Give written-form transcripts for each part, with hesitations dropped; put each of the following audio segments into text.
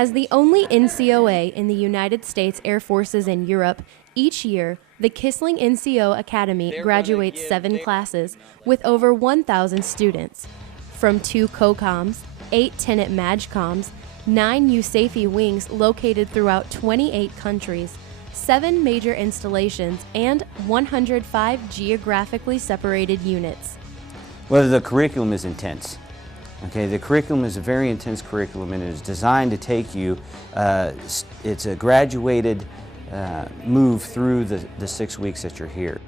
As the only NCOA in the United States Air Forces and Europe, each year, the Kisling NCO Academy graduates 7 classes with over 1,000 students. From 2 COCOMs, 8 Tenant MAJCOMs, 9 USAFE wings located throughout 28 countries, 7 major installations, and 105 geographically separated units. Well, the curriculum is intense. Okay, the curriculum is a very intense curriculum, and it is designed to take you, it's a graduated move through the 6 weeks that you're here.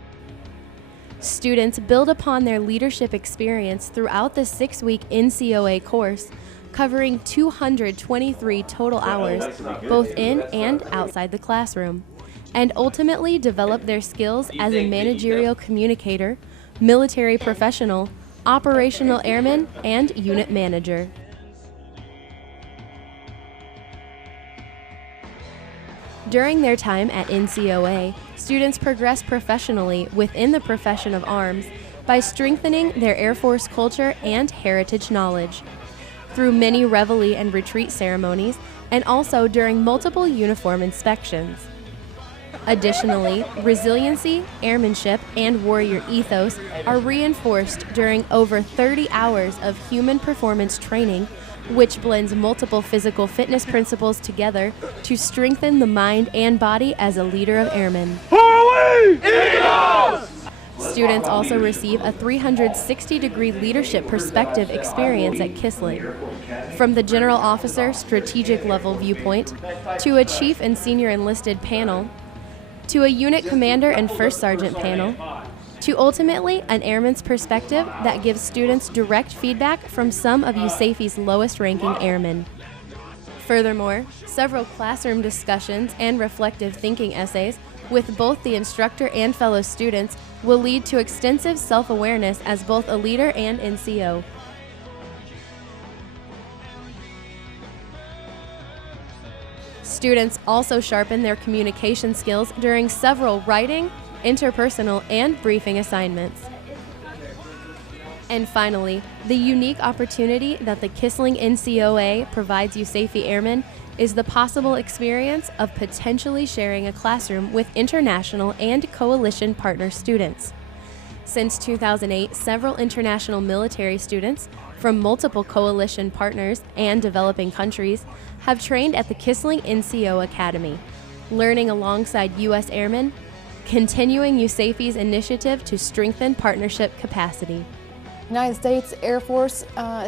Students build upon their leadership experience throughout the 6-week NCOA course, covering 223 total hours, both in and outside the classroom, and ultimately develop their skills as a managerial communicator, military professional, operational airman, and unit manager. During their time at NCOA, students progress professionally within the profession of arms by strengthening their Air Force culture and heritage knowledge. Through many reveille and retreat ceremonies, and also during multiple uniform inspections. Additionally, resiliency, airmanship, and warrior ethos are reinforced during over 30 hours of human performance training, which blends multiple physical fitness principles together to strengthen the mind and body as a leader of airmen. Students also receive a 360-degree leadership perspective experience at Kisling. From the general officer strategic level viewpoint, to a chief and senior enlisted panel, to a unit commander and first sergeant panel, to ultimately an airman's perspective that gives students direct feedback from some of USAFE's lowest-ranking airmen. Furthermore, several classroom discussions and reflective thinking essays with both the instructor and fellow students will lead to extensive self-awareness as both a leader and NCO. Students also sharpen their communication skills during several writing, interpersonal, and briefing assignments. And finally, the unique opportunity that the Kisling NCOA provides USAFE airmen is the possible experience of potentially sharing a classroom with international and coalition partner students. Since 2008, several international military students from multiple coalition partners and developing countries have trained at the Kisling NCO Academy, learning alongside U.S. airmen, continuing USAFE's initiative to strengthen partnership capacity. United States Air Force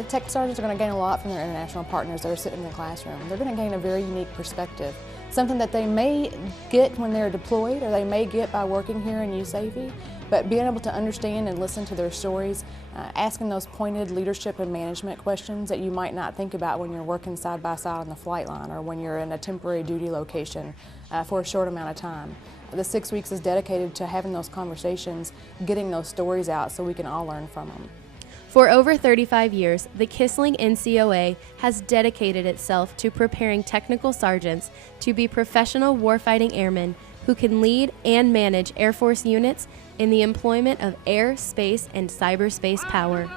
tech sergeants are going to gain a lot from their international partners that are sitting in the classroom. They're going to gain a very unique perspective, something that they may get when they're deployed or they may get by working here in USAFE, but being able to understand and listen to their stories, asking those pointed leadership and management questions that you might not think about when you're working side by side on the flight line or when you're in a temporary duty location for a short amount of time. The 6 weeks is dedicated to having those conversations, getting those stories out so we can all learn from them. For over 35 years, the Kisling NCOA has dedicated itself to preparing technical sergeants to be professional warfighting airmen who can lead and manage Air Force units in the employment of air, space, and cyberspace power.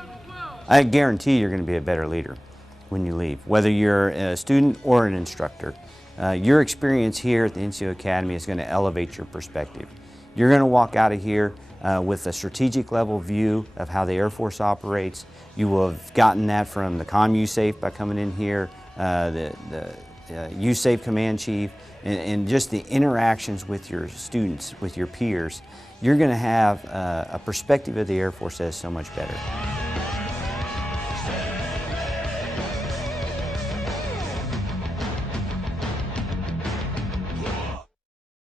I guarantee you're going to be a better leader when you leave, whether you're a student or an instructor. Your experience here at the NCO Academy is going to elevate your perspective. You're going to walk out of here with a strategic level view of how the Air Force operates. You will have gotten that from the ComUSAFE by coming in here, the USAFE Command Chief, and just the interactions with your students, with your peers. You're going to have a perspective of the Air Force that is so much better.